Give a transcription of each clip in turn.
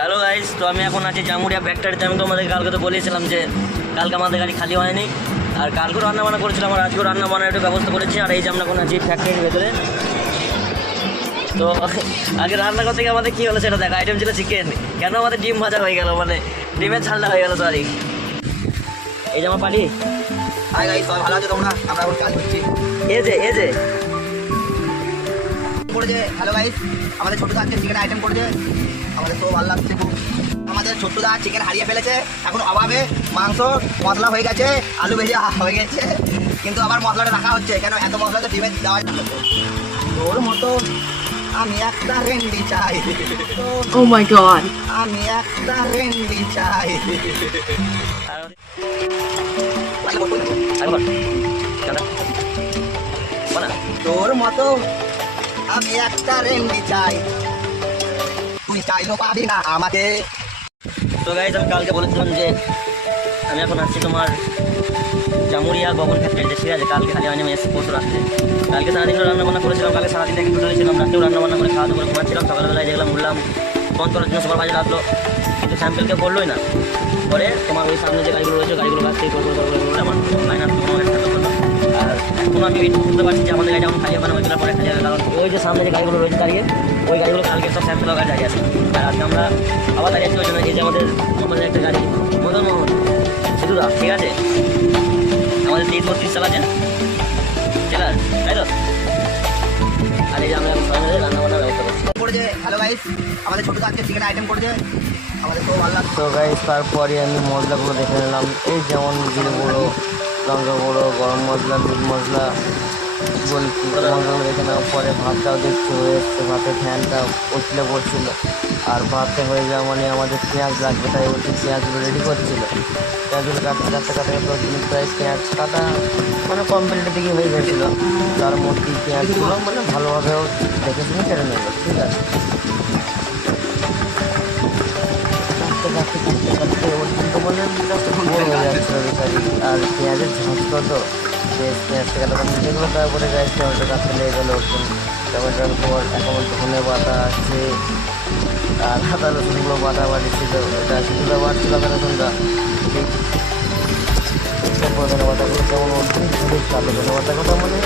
Hello guys, তো আমি এখন আছি জামুরিয়া ফ্যাক্টরিতে। আমি তোমাদের কালকে তো বলেছিলাম যে কালকে আমাদের গাড়ি খালি হয়নি, আর কালকেও রান্নাবান্না করেছিলাম, আর আজকেও রান্নাবান্নার একটু ব্যবস্থা করেছি। আর এই যে আমরা এখন আছি ফ্যাক্টরির ভেতরে। তো আগে রান্না করতে গিয়ে আমাদের কী হলো সেটা দেখা। আইটেম ছিল চিকেন, কেন আমাদের ডিম ভাজা হয়ে গেল, মানে ডিমের ঝালটা হয়ে গেল। সরি, এই যে আমার পাটি। হাই গাইস, সবাই ভালো আছো তোমরা? আমরা এখন কাজ করছি। এ যে করেছে। হ্যালো গাইস, আমাদের ছোট্টদা আজকে চিকেন আইটেম করেছে, আমাদের তো ভালো লাগছে খুব। আমাদের ছোট্টদা চিকেন হারিয়ে ফেলেছে, এখন অভাবে মাংস মশলা হয়ে গেছে, আলু ভেজে হয়ে গেছে, কিন্তু আবার মশলাটা রাখা হচ্ছে। কেন এত মশলা তো ডিমে দেওয়া যাবে। তোর মতো আমি একটা রেন্ডি চাই। Oh my god. আমি একটা রেন্ডি চাই। তোর মতো আমি একটা রেন্ডি চাই, তুই চাইলেও পাবি না আমাকে। তো গাইস, আমি কালকে বলেছিলাম যে আমি এখন আসছি তোমার জামুরিয়া গগন ফ্যাক্টরিতে, ঠিক আছে? কালকে খালি হয়নি, আমি এসে পরশু রাত্রে। কালকে সারাদিন রান্নাবান্না করেছিলাম, কালকে সারাদিন একটু টোটালি ছিলাম, রাত্রেও রান্নাবান্না করে খাওয়া দাওয়া করে ঘুমাচ্ছিলাম। সকালবেলায় দেখলাম উঠলাম ফোন করার জন্য সুপারভাইজার আসলো, কিন্তু স্যাম্পেলকে বললোই না। পরে তোমার ওই সামনে যে গাড়িগুলো রয়েছে, গাড়িগুলো কাছ থেকে করবো আমার লাইনার তোমার একটা করলো। আর এখন আমি এইটুকু বুঝতে পারছি যে আমাদের গাড়িটা এখন খালি হবে না, ওইগুলো পরে খালি হবে। কারণ ওই যে সামনে যে গাড়িগুলো রয়েছে দাঁড়িয়ে, ওই গাড়িগুলো কালকে সব স্যাম্পেল গাড়ি দাঁড়িয়ে আছে। আর আজকে আমরা আবার দাঁড়িয়ে আছি ওই জন্য। এই যে আমাদের একটা গাড়ি মদন মোহন সিধুদা, ঠিক আছে? আমাদের 33 সাল আছে চেলার, তাই তো? আর এই যে আমরা সবাই মিলে রান্নাবান্নার ব্যবস্থা করছি। করেছে। হ্যালো গাইস, আমাদের ছোট্টদা আজকে চিকেন আইটেম করেছে, আমাদের তো ভালো লাগছে। তো গাইস, তারপরে আমি মশলাগুলো দেখে নিলাম। এই যেমন জিরে গুঁড়ো, লঙ্কা গুঁড়ো, গরম মশলা, মিট মশলা, মশলাগুলো দেখে নেওয়ার পরে ভাতটাও দেখতে হয়ে এসছে। ভাতের ফ্যানটা উঠলে পড়ছিল, আর ভাতটা হয়ে যাওয়া মানে আমাদের পেঁয়াজ লাগবে, তাই বলছে পেঁয়াজগুলো রেডি করছিল। পেঁয়াজগুলো কাটতে কাটতে কাটতে 10 মিনিট প্রায় পেঁয়াজ কাটা মানে কমপ্লিটের দিকে হয়ে গেছিলো। তার মধ্যে পেঁয়াজগুলো মানে ভালোভাবেও দেখে শুনে কেটে নেব, ঠিক আছে? কাটতে কাটতে কাটতে কাটতে ওর কিন্তু মানে বড় হয়ে যাচ্ছিলো বেচারি। আর পেঁয়াজের ঝাঁঝটা তো পেঁয়াজটা কাটা যেগুলো, তারপরে গাছ টমেটো কাটতে লেগে গেলো। টমেটোর পর এখন ধনে বাটা আছে, আর আদা রসুনগুলো বাটা বাটি ছিল, এটা কিছুটা বাড়ছিল আদা রসুনটা। ধনে বাটাগুলো কেমন ঘুরে কাটলো, ধনে বাটাগুলো মানে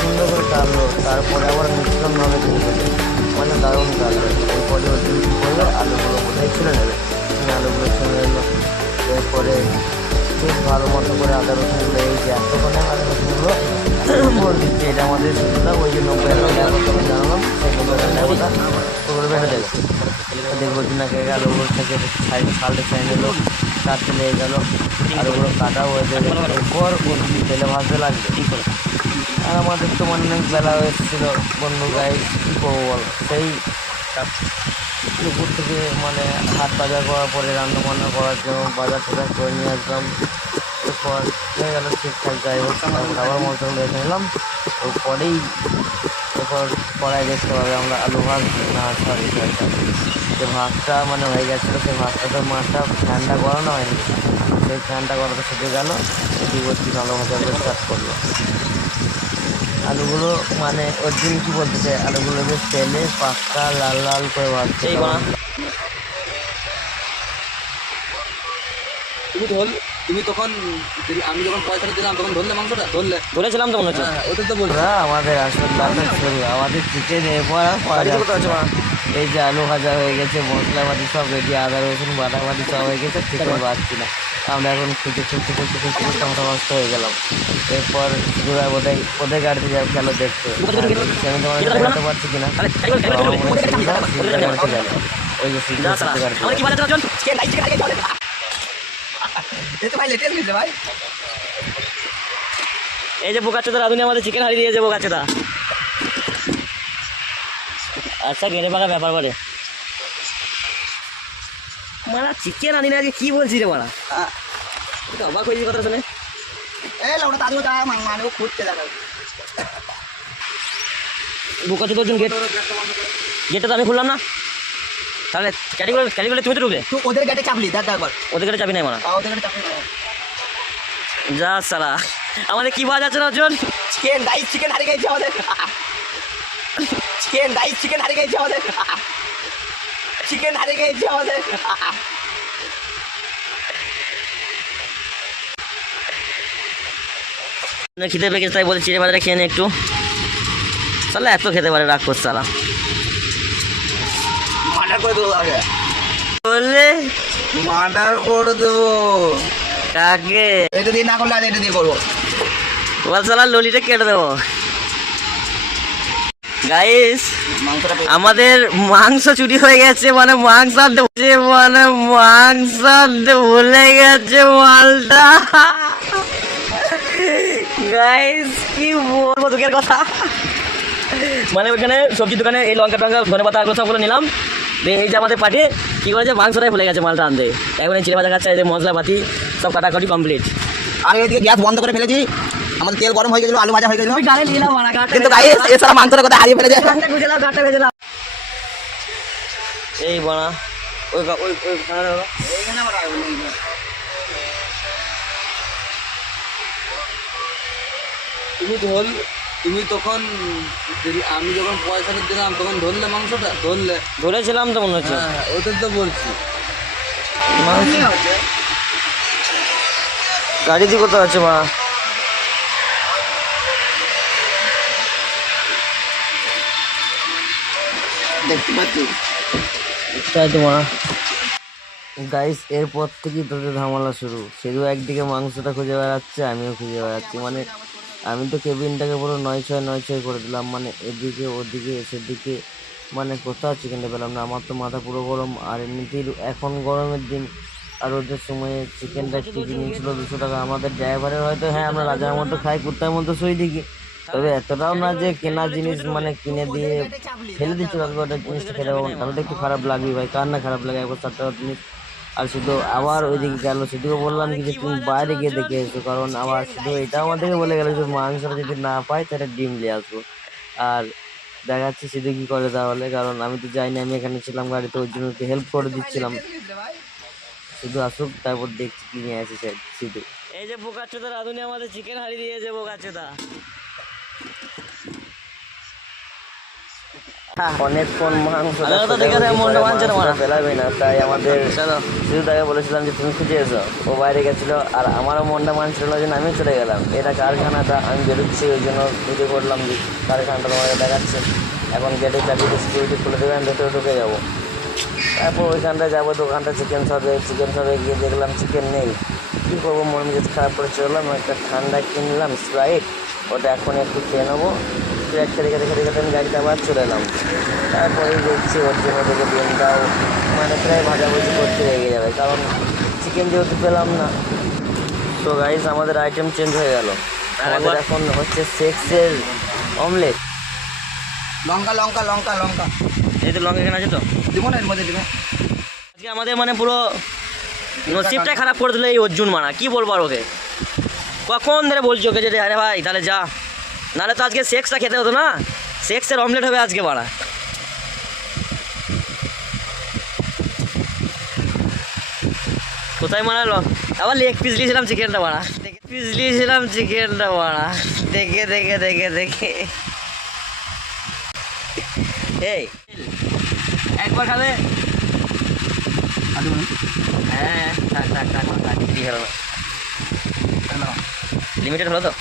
সুন্দর করে কাটলো। তারপরে আবার মিশ্রণ হবে মানে দারুণ কাটলো। এরপরে ওর কী করলো, আলুগুলো বোধহয় ছেড়ে নেবে, আলুগুলো ছেড়ে নিল। এরপরে খুব ভালো মতো করে আদা রসুনগুলো, এই যে এতক্ষণে আদা রসুনগুলো বল দিচ্ছে। এটা আমাদের সুবিধা, ওই যে 90 জানালাম, সেই 90 ওগুলো বেড়ে দেবে। দেখবো দিনাকে আলুগুলো থেকে সালটা ছেড়ে নিলো, কাটতে লেগে গেলো, আলুগুলো কাটা হয়ে যাবে। এরপর তেলে ভাজতে লাগবে। আর আমাদের তো মানে অনেক বেলা হয়েছিল বন্ধু গাই, কী করবো বলো? সেই দুপুর থেকে মানে হাট বাজার করার পরে রান্না বান্না করার জন্য বাজার টাজার করে নিয়ে আসলাম। এরপর হয়ে গেলো ঠিকঠাক, যাই হোক আবার মশলাগুলো রেখে নিলাম। পরেই এরপর কড়াই দেখতে পাবে আমরা আলু ভাত, না সরি যে ভাতটা মানে হয়ে গেছিলো, সেই ভাতটা তো মাছটা ফ্যানটা করানো হয়নি, সেই ফ্যানটা করাতে শুধু গেল। বিবর্তী আলু ভাজাগুলো স্টার্ট করলো। আলুগুলো মানে ওর দিন কী বলতেছে, আলুগুলো যে তেলে পাক্কা লাল লাল করে ভাজছে। তুমি তখন আমি যখন পয়সাটা দিলাম তখন ধরলে মাংসটা ধরেছিলাম তো মনে হচ্ছে। ওটা তো বলছি আমাদের আসল রান্না শুরু, আমাদের চিকেন এরপর এই যে আলু ভাজা হয়ে গেছে, মশলাপাতি সব রেডি, আদা রসুন বাটাবাটি সব হয়ে গেছে, চিকেন পাচ্ছি না। আমরা এখন খুঁজে সমস্ত হয়ে গেলাম। এরপর শুরুরা বোধহয় ওদের গাড়িতে যাই গেল দেখতে, আমি তোমার দেখাতে পারছি কিনা। ওই যে ভাই এই যে বোকাচ্চোদা রাধুনি আমাদের চিকেন হারিয়ে দিয়েছে বোকাচ্চোদা। আচ্ছা গেড়ে পাকা ব্যাপার বলে মারা, চিকেন আনি না আজকে, কী বলছি রে মারা? অবাক হয়েছি কথা শুনে। ওটা তাদের মানে খুঁজতে দেখা বোকাচ্চোদা বলছেন গেটটা তো আমি খুললাম না, তাহলে ক্যাটেগরি তুমি তো ঢুকলে। তুই ওদের গেটে চাপলি, দেখ একবার ওদের গাড়ি চাবি নাই মারা। ওদের গেটে চাপলি যা সালা, আমাদের কী পাওয়া যাচ্ছে না অর্জুন? চিকেন রাইস, চিকেন হারিয়ে গেছে আমাদের, চিকেন রাইস, চিকেন হারিয়ে গেছে আমাদের। চিকেন হারিয়ে গেছে আমাদের। খিদে পেয়ে গেছে তাই বলছি চিড়ে ভাজাটা খেয়ে নে একটু। সালা এত খেতে পারে রাগ করছে সালা। মার্ডার করে দেবো আগে, বললে মার্ডার করে দেবো। কাকে? এটা দিয়ে না করলে আর এটা দিয়ে করবো। বল সালা ললিটা কেটে দেবো। গাইস মাংসটা আমাদের মাংস চুরি হয়ে গেছে, মানে মাংস আনতে ভুলে গেছে মালটা। গাইস কি বলবো দুঃখের কথা, মানে ওইখানে সবজি দোকানে এই লঙ্কা টঙ্কা ধনে পাতা এগুলো সবগুলো নিলাম। এই যে আমাদের পার্টি কি করেছে, মাংসটাই ভুলে গেছে মালটা আনতে। এখন এই চিড়ে ভাজা খাচ্ছে, এই যে মশলাপাতি সব কাটাকাটি কমপ্লিট। আর এদিকে গ্যাস বন্ধ করে ফেলেছি, আমাদের তেল গরম হয়ে গেছিল, আলু ভাজা হয়ে গেছিল, গালে নিয়ে নাও মারা কিন্তু গাইস এছাড়া মাংসটা কথা হারিয়ে ফেলেছে। এই বানা ওই ওই ওই তুমি তখন আমি যখন পয়সাটা দিলাম তখন ধরলে মাংসটা ধরেছিলাম তো মনে হচ্ছে। হ্যাঁ ওটাই তো বলছি। গাড়ি দিয়ে কোথাও আছে মা? দেখতে পাচ্ছি তাই তো মা। গাইস এরপর থেকেই তোদের ঝামেলা শুরু। শুধু একদিকে মাংসটা খুঁজে বেড়াচ্ছে, আমিও খুঁজে বেড়াচ্ছি। মানে আমি তো কেবিনটাকে পুরো 9-6 করে দিলাম, মানে এদিকে ওদিকে সেদিকে, মানে কোথাও চিকেনটা পেলাম না। আমার তো মাথা পুরো গরম, আর এমনিতেই এখন গরমের দিন, আর ওদের সময়ে চিকেনটা কেজি নিয়েছিল 200 টাকা। আমাদের ড্রাইভারের হয়তো হ্যাঁ আমরা রাজার মতো খাই, কুত্তার মতো সই দিকে, তবে এতটাও না যে কেনা জিনিস মানে কিনে দিয়ে ফেলে দিচ্ছি কাউকে ওটা জিনিসটা খেতে পাবো না, তাহলে তো একটু খারাপ লাগবে ভাই। কার না খারাপ লাগে একবার 7 টাকার জিনিস। আর শুধু আবার ওইদিকে গেল, শুধুকে বললাম কি যে তুমি বাইরে গিয়ে দেখে এসো, কারণ আবার শুধু এটা আমাদেরকে বলে গেল যে মাংসটা যদি না পাই তাহলে ডিম নিয়ে আসবো। আর দেখা যাচ্ছে শুধু কি করে তাহলে, কারণ আমি তো যাইনি, আমি এখানে ছিলাম গাড়িতে, ওই জন্য হেল্প করে দিচ্ছিলাম। শুধু আসুক তারপর দেখছি কি নিয়ে আসে শুধু। এই যে বোকাচোদা রাধুনি আমাদের চিকেন হারিয়ে দিয়েছে বোকাচোদা। অনেকক্ষণ মাংস পেলাবে না, তাই আমাদের শুধু তাকে বলেছিলাম যে তুমি খুঁজে এসো। ও বাইরে গেছিলো আর আমারও মনটা মানছিল না, জন্য আমিও চলে গেলাম। এটা কারখানাটা আমি বেরোচ্ছি, ওই জন্য ভিডিও করলাম যে কারখানাটা তোমাকে দেখাচ্ছে। এখন গেটে চাবিতে সিকিউরিটি খুলে দেবে, আমি ভেতরে ঢুকে যাবো। তারপর ওইখানটায় যাবো দোকানটা চিকেন শপে গিয়ে দেখলাম চিকেন নেই। কী করবো, মন মেজাজ খারাপ করে চললাম। একটা ঠান্ডা কিনলাম স্প্রাইট, ওটা এখন একটু খেয়ে নেবো। একটা রেখে আমি গাড়িতে আবার চলে এলাম। তারপরেই দেখছি ওর জন্য থেকে ডিমটাও মানে প্রায় ভাজাভুজি করতে লেগে যাবে, কারণ চিকেন যেহেতু পেলাম না। তো গাইস আমাদের আইটেম চেঞ্জ হয়ে গেল, আমাদের এখন হচ্ছে সেক্সের অমলেট। লঙ্কা লঙ্কা লঙ্কা লঙ্কা এই তো লঙ্কা এখানে আছে তো, দিব না এর মধ্যে দিবে। আজকে আমাদের মানে পুরো নসিবটাই খারাপ করে দিল এই অর্জুন মারা। কি বলবো আর ওকে, কখন ধরে বলছি ওকে যে আরে ভাই তাহলে যা, নাহলে তো আজকে সেক্সটা খেতে হতো না, সেক্সের অমলেট হবে আজকে মারা। কোথায় মারালো আবার লেগ পিস দিয়েছিলাম চিকেনটা মারা, দেখে এই একবার খাবে। হ্যাঁ থাক লিমিটেড হলো তো।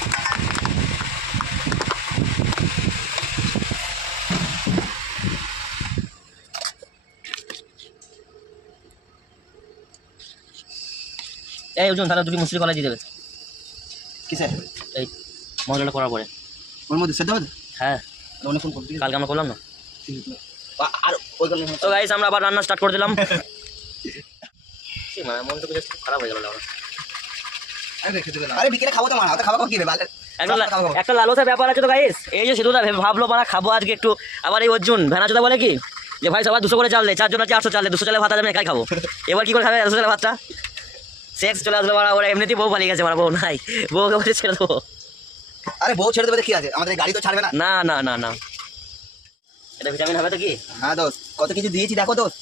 এই ওজন তাহলে দুটি মুসলি কলাই দিয়ে দেবে। কিসে? এই মশলাটা করার পরে ওর মধ্যে সেদ্ধ হবে? হ্যাঁ অনেকক্ষণ করতে কালকে আমরা করলাম না। আর ওই তো গাইস আমরা আবার রান্না স্টার্ট করে দিলাম। মানে মনটা খুব খারাপ হয়ে গেল। আরে বিকেলে খাবো তো মারা, খাওয়া কি রে বালে। একটা লালসার ব্যাপার আছে তো গাইস। এই যে সিধুদা ভাবলো মারা খাবো আজকে একটু, আবার এই অর্জুন ভেনাচোদা বলে কি যে ভাই সবার 200 করে চাল দেয়, 4 জন আছে 800 চাল দেয়, 200 চালে ভাত যাবে না, কাই খাবো। এবার কি করে খাবে 200 চালে ভাতটা? সেক্স চলে আসলো মারা, ওরা এমনিতেই বউ পালিয়ে গেছে মারা, বউ নাই, বউকে বলে ছেড়ে দেবো। আরে বউ ছেড়ে দেবে কি আছে, আমাদের গাড়ি তো ছাড়বে না। না না না না এটা ভিটামিন হবে তো কি? হ্যাঁ দোস্ত কত কিছু দিয়েছি দেখো দোস্ত,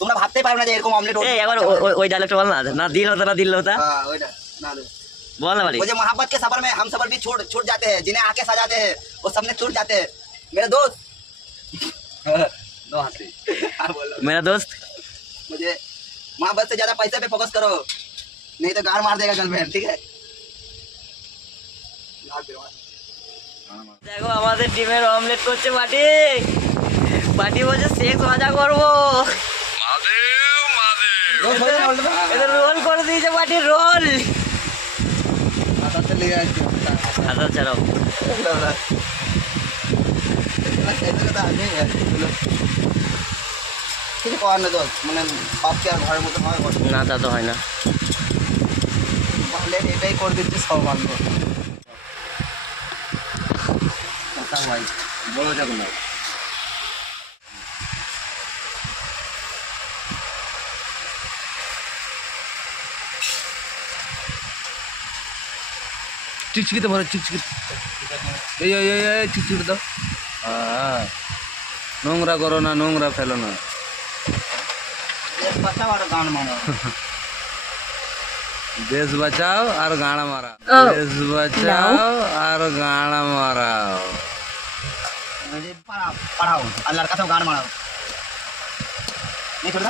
তোমরা ভাবতেই পারবে না যে এরকম অমলেট। এই একবার ওই ডায়লগটা বল না, না দিল হতো না দিল হতো, हां ওইটা না দোস্ত बोल ना भाई। वो जो मोहब्बत के सफर में हम सफर भी छूट जाते हैं, जिन्हें आके सजाते हैं वो सबने छूट जाते हैं मेरे दोस्त। दो हाथी हाँ, बोलो मेरा दोस्त मुझे मोहब्बत से ज्यादा पैसे पे फोकस करो, नहीं तो गाड़ मार देगा गर्लफ्रेंड, ठीक है। দেখো আমাদের ডিমের অমলেট করছে পাটি। পাটি বলছে সেক্স মজা করবো, এদের রোল করে দিয়েছে পাটি, রোল। हाथ से ले आए আচ্ছা ছাড়াও, কিছু করার না দোস্ত, মানে সবকে আর ঘরের মতো হয় বলো। না তা তো হয় না। তাহলে এটাই করে দিচ্ছে সব মানবো। भाई বড় যাক না চিকচিকিতে ভরে চিকচিকি এই চিকচিকি দাও হ্যাঁ নোংরা করো না নোংরা ফেলো না বাচ্চা বড় গান মানো, দেশ বাঁচাও আর গাঁড়া মারা Oh, দেশ বাঁচাও আর গাঁড়া মারাও पढ़ाओ पढ़ाओ और लड़का सब गान मारो, नहीं छोड़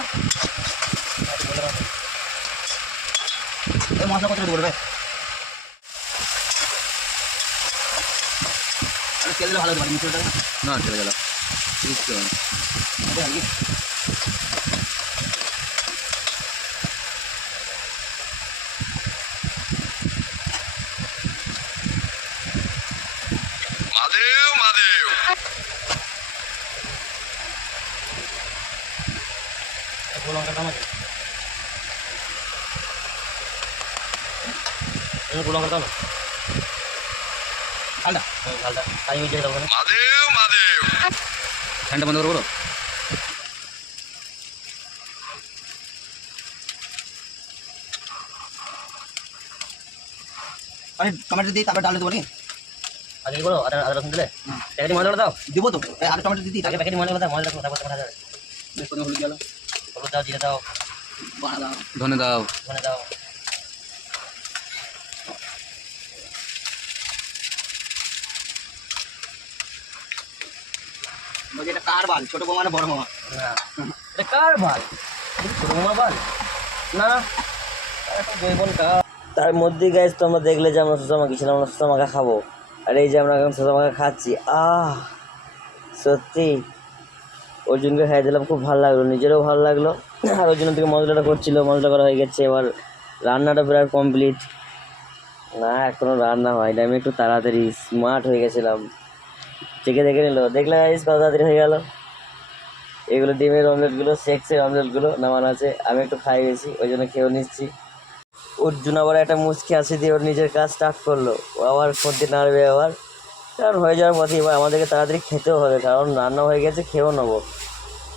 मौसम को बोल भाई तेल भाলো তোমার নিচে ওটা না চলে গেল কিচ্ছু হয় না। এটা কি बोलो का नाम है ये बोलो करता ना खालदा खालदा टाइम ही जेदा बने ঘন্টা বন্ধ করে বলো अरे टमाटर दी तब डाल दे बोली आगे बोलो आधा आधा रसुन दिले पैकेट मसाला दाও দিব তো আগে টমেটো দি আগে প্যাকেট মসালা দাও মসালা তারপর দেখা যাবে দেখো হলুদ গেল হলুদ দাও জিরে দাও বাড়া দাও ধনে দাও ধনে দাও मुझे এটা কার বাল ছোট বৌমা না বড় মামা না এটা কার বাল ছোট বৌমা বাল না এটা জৈবন কা। তার মধ্যে গাইস তোমরা দেখলে যে আমরা সুষমা গেছিলাম, আমরা সুষমাকে খাবো, আর এই যে আমরা এখন সুষমাকে খাচ্ছি। সত্যি অর্জুনকে খাই দিলাম, খুব ভালো লাগলো, নিজেরও ভালো লাগলো। আর ওই জন্য থেকে মশলাটা করছিল, মশলা করা হয়ে গেছে, এবার রান্নাটা প্রায় কমপ্লিট। না এখনও রান্না হয়নি, আমি একটু তাড়াতাড়ি স্মার্ট হয়ে গেছিলাম, চেকে দেখে নিল, দেখলে গাইস কত তাড়াতাড়ি হয়ে গেল। এগুলো ডিমের অমলেটগুলো, সেক্সের অমলেটগুলো নামানো আছে, আমি একটু খাই গেছি, ওই জন্য খেয়েও নিচ্ছি। অর্জুন আবার একটা মুচকি হাসি দিয়ে ওর নিজের কাজ স্টার্ট করলো, ও আবার করতে নাড়বে আবার, কারণ হয়ে যাওয়ার পথে এবার আমাদেরকে তাড়াতাড়ি খেতেও হবে, কারণ রান্না হয়ে গেছে, খেয়েও নেবো,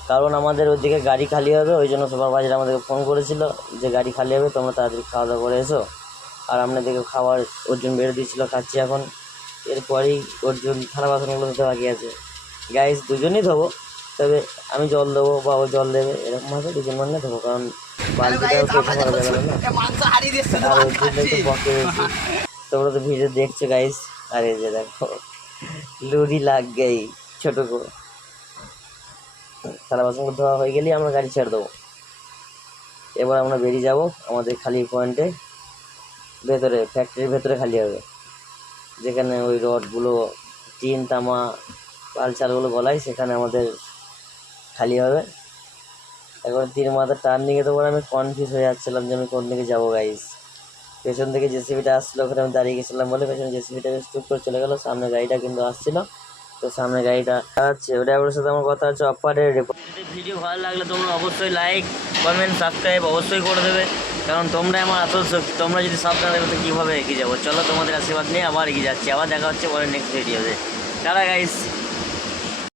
কারণ আমাদের ওইদিকে গাড়ি খালি হবে। ওই জন্য সুপারভাইজার আমাদেরকে ফোন করেছিল যে গাড়ি খালি হবে, তোমরা তাড়াতাড়ি খাওয়া দাওয়া করে এসো। আর আপনাদেরকে খাবার অর্জুন বেড়ে দিয়েছিলো, খাচ্ছি এখন। এরপরেই অর্জুন থালা বাসনগুলো ধুতে বাকি আছে। গাইস দুজনেই ধোবো, তবে আমি জল দেবো বা ও জল দেবে, এরকমভাবে দুজন মানে ধোবো, কারণ বালতিটাও কেটে মারা যাবে না। মাংস হারিয়ে দিচ্ছে আর অর্জুন একটু বকে বেশি, তোমরা তো ভিডিও দেখছো গাইস। আর এই যে দেখো লুরি লাগ গেই ছোট করে। থালা বাসনগুলো ধোয়া হয়ে গেলেই আমরা গাড়ি ছেড়ে দেবো। এবার আমরা বেরিয়ে যাব আমাদের খালি পয়েন্টে, ভেতরে ফ্যাক্টরির ভেতরে খালি হবে, যেখানে ওই রডগুলো, টিন, তামা, পাল চালগুলো গলায়, সেখানে আমাদের খালি হবে। এখন তিন মাথার টার্নিংয়ে তো আমি কনফিউজ হয়ে যাচ্ছিলাম যে আমি কোন দিকে যাবো গাইস। পেছন থেকে জেসিবিটা আসছিলো, ওখানে আমি দাঁড়িয়ে গেছিলাম বলে পেছনে জেসিবিটা চুপ করে চলে গেলো, সামনে গাড়িটা কিন্তু আসছিলো, তো সামনে গাড়িটা আছে। ওটা ওর সাথে আমার কথা হচ্ছে অপারের রিপোর্ট। ভিডিও ভালো লাগলে তোমরা অবশ্যই লাইক, কমেন্ট, সাবস্ক্রাইব অবশ্যই করে দেবে, কারণ তোমরা আমার আসল শক্তি। তোমরা যদি সব না দেবে তো কীভাবে এগিয়ে যাবো। চলো তোমাদের আশীর্বাদ নিয়ে আবার এগিয়ে যাচ্ছি, আবার দেখা হচ্ছে পরে নেক্সট ভিডিওতে। Tata guys.